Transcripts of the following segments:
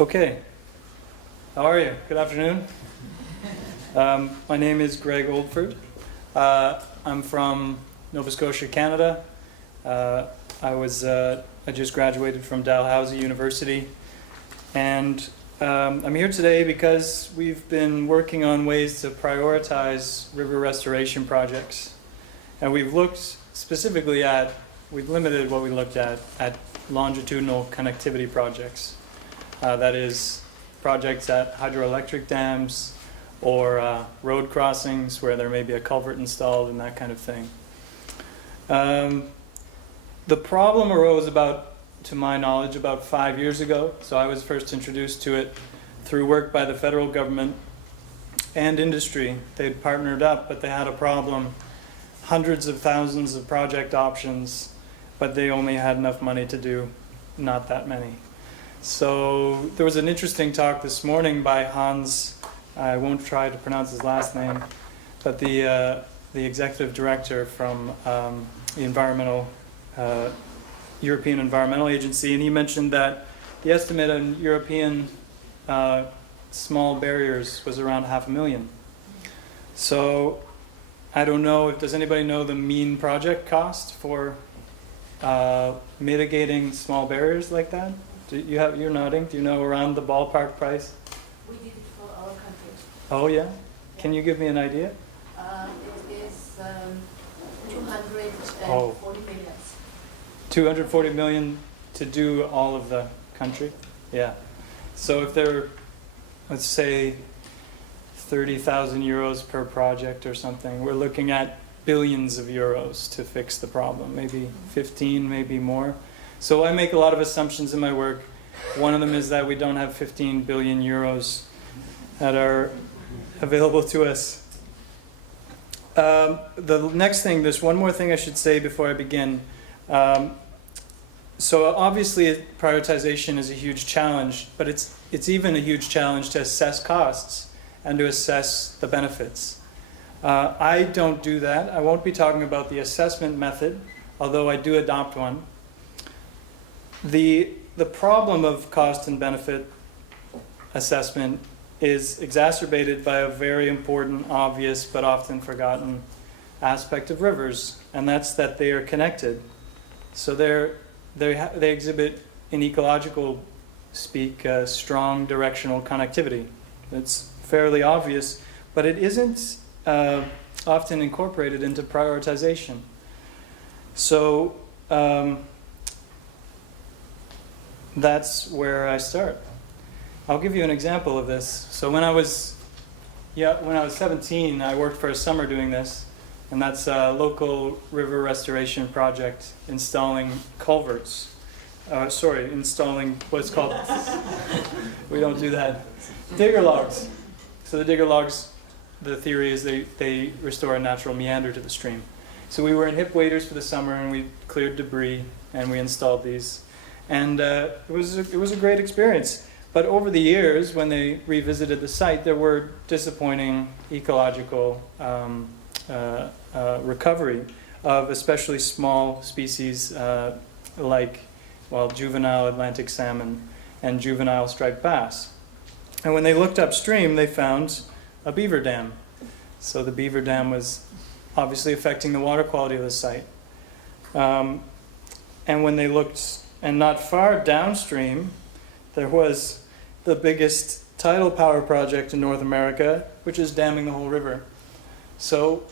Okay, how are you? Good afternoon. My name is Greg Oldford. I'm from Nova Scotia, Canada. I just graduated from Dalhousie University, and I'm here today because we've been working on ways to prioritize river restoration projects, and we've looked specifically at, we've limited what we looked at longitudinal connectivity projects. That is, projects at hydroelectric dams or road crossings where there may be a culvert installed and that kind of thing. The problem arose to my knowledge, about 5 years ago. So I was first introduced to it through work by the federal government and industry. They'd partnered up, but they had a problem. Hundreds of thousands of project options, but they only had enough money to do not that many. So there was an interesting talk this morning by Hans, I won't try to pronounce his last name, but the executive director from the European Environmental Agency, and he mentioned that the estimate on European small barriers was around 500,000. So I don't know, does anybody know the mean project cost for mitigating small barriers like that? You're nodding. Do you know around the ballpark price? We did it for our country. Oh yeah? Can you give me an idea? It is 240 million. 240 million to do all of the country? Yeah. So if they're, let's say, 30,000 euros per project or something, we're looking at billions of euros to fix the problem. Maybe 15, maybe more. So I make a lot of assumptions in my work. One of them is that we don't have 15 billion euros that are available to us. The next thing, there's one more thing I should say before I begin. So obviously prioritization is a huge challenge, but it's even a huge challenge to assess costs and to assess the benefits. I don't do that. I won't be talking about the assessment method, although I do adopt one. The problem of cost and benefit assessment is exacerbated by a very important, obvious, but often forgotten aspect of rivers, and that's that they are connected. So they exhibit, in ecological speak, strong directional connectivity. It's fairly obvious, but it isn't often incorporated into prioritization. So that's where I start. I'll give you an example of this. So when I was 17, I worked for a summer doing this, and that's a local river restoration project installing culverts. Installing what's called, we don't do that, digger logs. So the digger logs, the theory is they restore a natural meander to the stream. So we were in hip waders for the summer, and we cleared debris, and we installed these. And it was a great experience. But over the years, when they revisited the site, there were disappointing ecological recovery of especially small species like, juvenile Atlantic salmon and juvenile striped bass. And when they looked upstream, they found a beaver dam. So the beaver dam was obviously affecting the water quality of the site. And when they looked, and not far downstream, there was the biggest tidal power project in North America, which is damming the whole river. So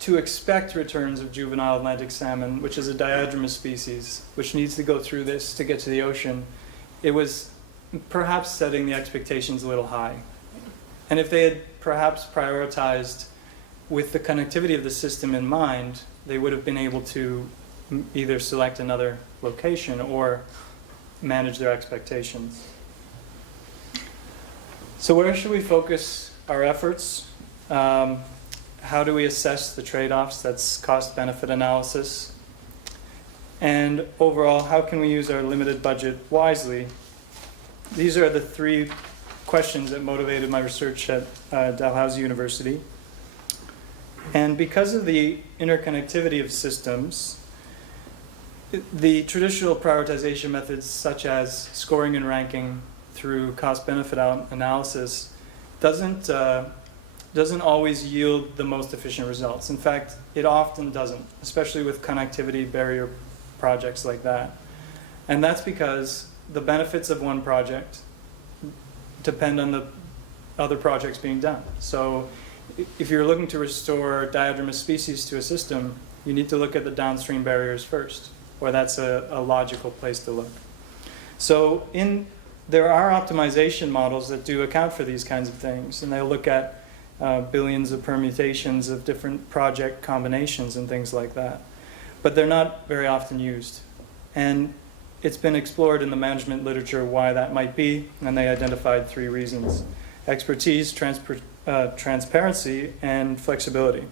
to expect returns of juvenile Atlantic salmon, which is a diadromous species, which needs to go through this to get to the ocean, it was perhaps setting the expectations a little high. And if they had perhaps prioritized with the connectivity of the system in mind, they would have been able to either select another location or manage their expectations. So where should we focus our efforts? How do we assess the trade-offs? That's cost-benefit analysis. And overall, how can we use our limited budget wisely? These are the three questions that motivated my research at Dalhousie University. And because of the interconnectivity of systems, the traditional prioritization methods such as scoring and ranking through cost-benefit analysis doesn't always yield the most efficient results. In fact, it often doesn't, especially with connectivity barrier projects like that. And that's because the benefits of one project depend on the other projects being done. So if you're looking to restore diadromous species to a system, you need to look at the downstream barriers first, or that's a logical place to look. So there are optimization models that do account for these kinds of things, and they'll look at billions of permutations of different project combinations and things like that. But they're not very often used. And it's been explored in the management literature why that might be, and they identified 3 reasons: expertise, transparency, and flexibility.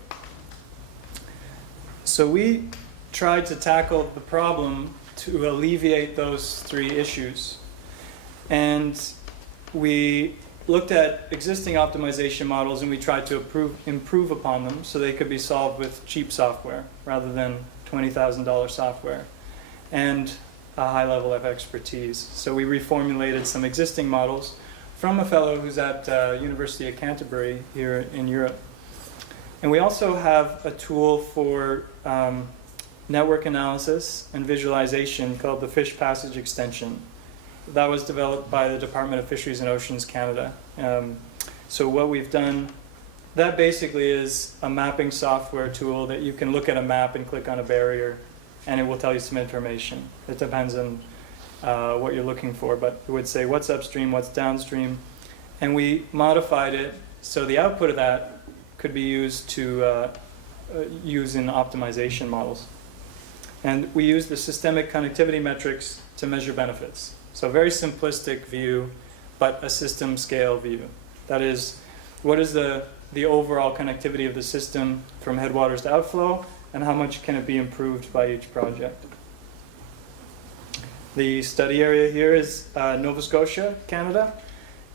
So we tried to tackle the problem to alleviate those 3 issues. And we looked at existing optimization models and we tried to improve upon them so they could be solved with cheap software rather than $20,000 software and a high level of expertise. So we reformulated some existing models from a fellow who's at University of Canterbury here in Europe. And we also have a tool for network analysis and visualization called the Fish Passage Extension. That was developed by the Department of Fisheries and Oceans Canada. So what we've done, that basically is a mapping software tool that you can look at a map and click on a barrier and it will tell you some information. It depends on what you're looking for, but it would say what's upstream, what's downstream. And we modified it so the output of that could be used to use in optimization models. And we use the systemic connectivity metrics to measure benefits. So very simplistic view, but a system scale view. That is, what is the overall connectivity of the system from headwaters to outflow, and how much can it be improved by each project? The study area here is Nova Scotia, Canada,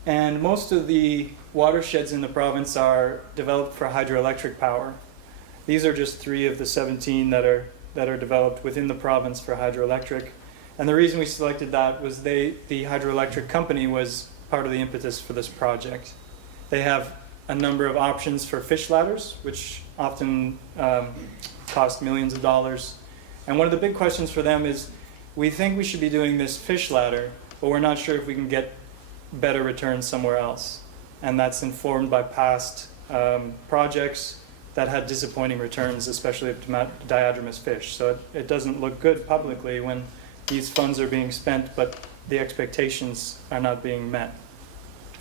and most of the watersheds in the province are developed for hydroelectric power. These are just 3 of the 17 that are developed within the province for hydroelectric. And the reason we selected that was the hydroelectric company was part of the impetus for this project. They have a number of options for fish ladders, which often cost millions of dollars. And one of the big questions for them is, we think we should be doing this fish ladder, but we're not sure if we can get better returns somewhere else. And that's informed by past projects that had disappointing returns, especially of diadromous fish. So it doesn't look good publicly when these funds are being spent, but the expectations are not being met.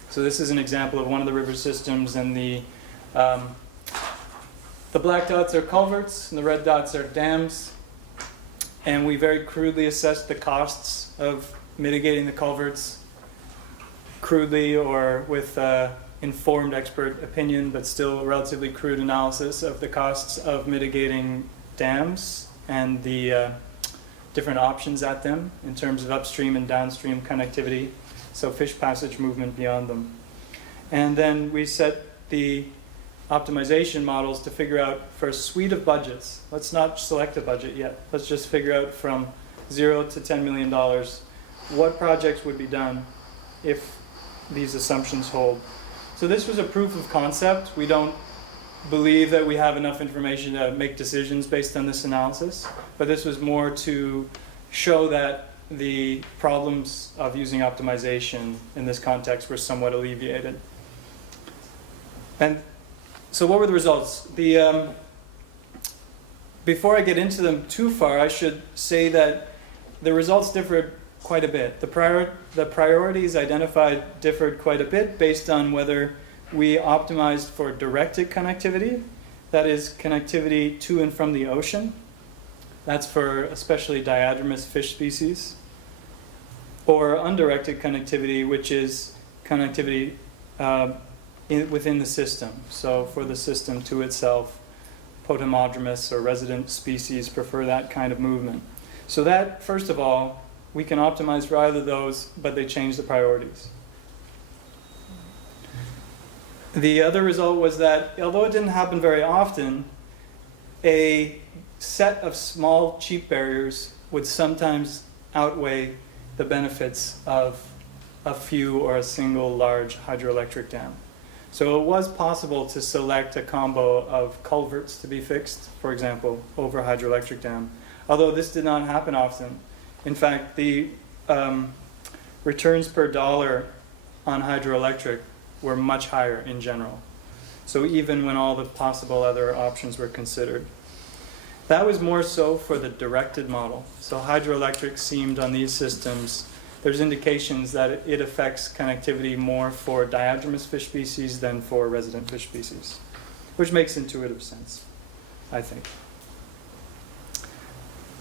So this is an example of one of the river systems, and the black dots are culverts, and the red dots are dams. And we very crudely assessed the costs of mitigating the culverts, crudely or with informed expert opinion, but still relatively crude analysis of the costs of mitigating dams and the different options at them in terms of upstream and downstream connectivity, so fish passage movement beyond them. And then we set the optimization models to figure out for a suite of budgets. Let's not select a budget yet. Let's just figure out from $0 to $10 million what projects would be done if these assumptions hold. So this was a proof of concept. We don't believe that we have enough information to make decisions based on this analysis, but this was more to show that the problems of using optimization in this context were somewhat alleviated. And so what were the results? Before I get into them too far, I should say that the results differed quite a bit. The priorities identified differed quite a bit based on whether we optimized for directed connectivity, that is connectivity to and from the ocean. That's for especially diadromous fish species. Or undirected connectivity, which is connectivity within the system. So for the system to itself, potamodromous or resident species prefer that kind of movement. So that, first of all, we can optimize for either of those, but they change the priorities. The other result was that, although it didn't happen very often, a set of small, cheap barriers would sometimes outweigh the benefits of a few or a single large hydroelectric dam. So it was possible to select a combo of culverts to be fixed, for example, over a hydroelectric dam, although this did not happen often. In fact, the returns per dollar on hydroelectric were much higher in general. So even when all the possible other options were considered. That was more so for the directed model. So hydroelectric seemed on these systems, there's indications that it affects connectivity more for diadromous fish species than for resident fish species, which makes intuitive sense, I think.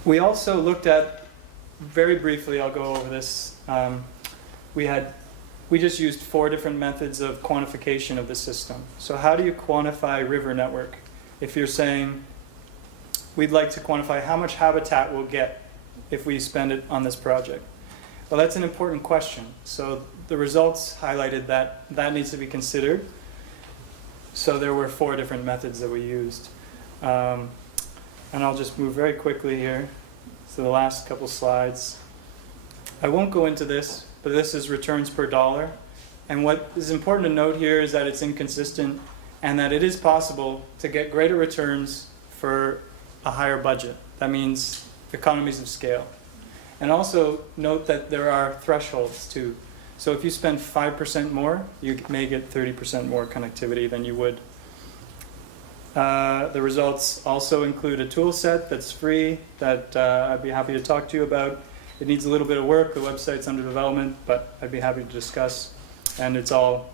We also looked at, very briefly, I'll go over this, we just used 4 different methods of quantification of the system. So how do you quantify river network? If you're saying, we'd like to quantify how much habitat we'll get if we spend it on this project. Well, that's an important question. So the results highlighted that that needs to be considered. So there were 4 different methods that we used. And I'll just move very quickly here to the last couple slides. I won't go into this, but this is returns per dollar. And what is important to note here is that it's inconsistent and that it is possible to get greater returns for a higher budget. That means economies of scale. And also note that there are thresholds too. So if you spend 5% more, you may get 30% more connectivity than you would. The results also include a tool set that's free that I'd be happy to talk to you about. It needs a little bit of work. The website's under development, but I'd be happy to discuss. And it's all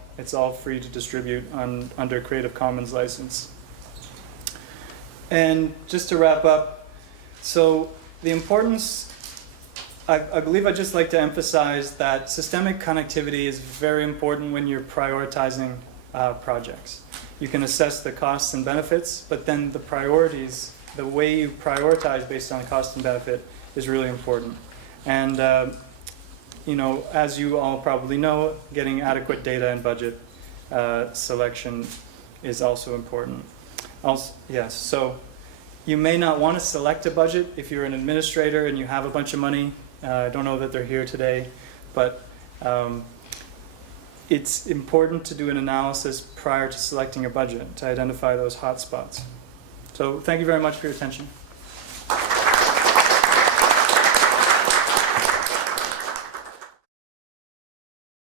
free to distribute under Creative Commons license. And just to wrap up, so the importance, I believe I'd just like to emphasize that systemic connectivity is very important when you're prioritizing projects. You can assess the costs and benefits, but then the priorities, the way you prioritize based on cost and benefit is really important. And you know, as you all probably know, getting adequate data and budget selection is also important. Also, yes, so you may not want to select a budget if you're an administrator and you have a bunch of money. I don't know that they're here today, but it's important to do an analysis prior to selecting a budget to identify those hot spots. So thank you very much for your attention.